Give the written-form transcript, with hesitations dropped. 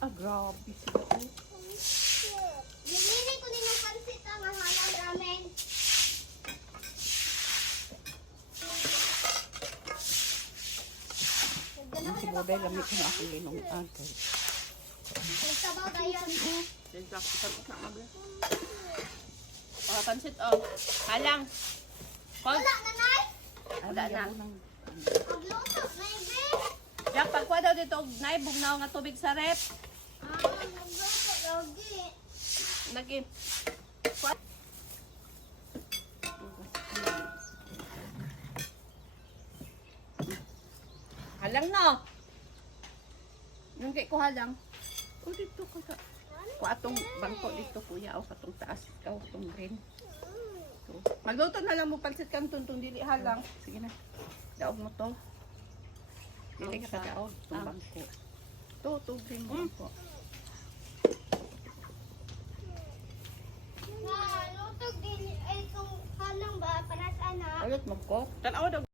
Ah, grabe sila. Nilili ko din ng pansit ang halang ramen. Si Boday, lamit ko na ako linong agay. Nagsabaw tayo. Sinsak, kita na mag. Mga pansit, oh. Halang. Kol. Wala, nanay. Wala na. Magluto, maybe. Jack, pagkuha daw dito, naibugnaw nga tubig sa rep. Magluto, lagi. Lagi. Halang no. Yung kay ko halang. O dito ka ka. Kung atong bangko dito kuya o katong taas ikaw atong green. So, magluto na lang mo pansit kang tuntong dili halang. Sige na. Daog mo to. Dili ka daog tong bangko. To green bangko. Luto din ay kung halang ba para sa anak. Ayot mo ko. Tanaw daw.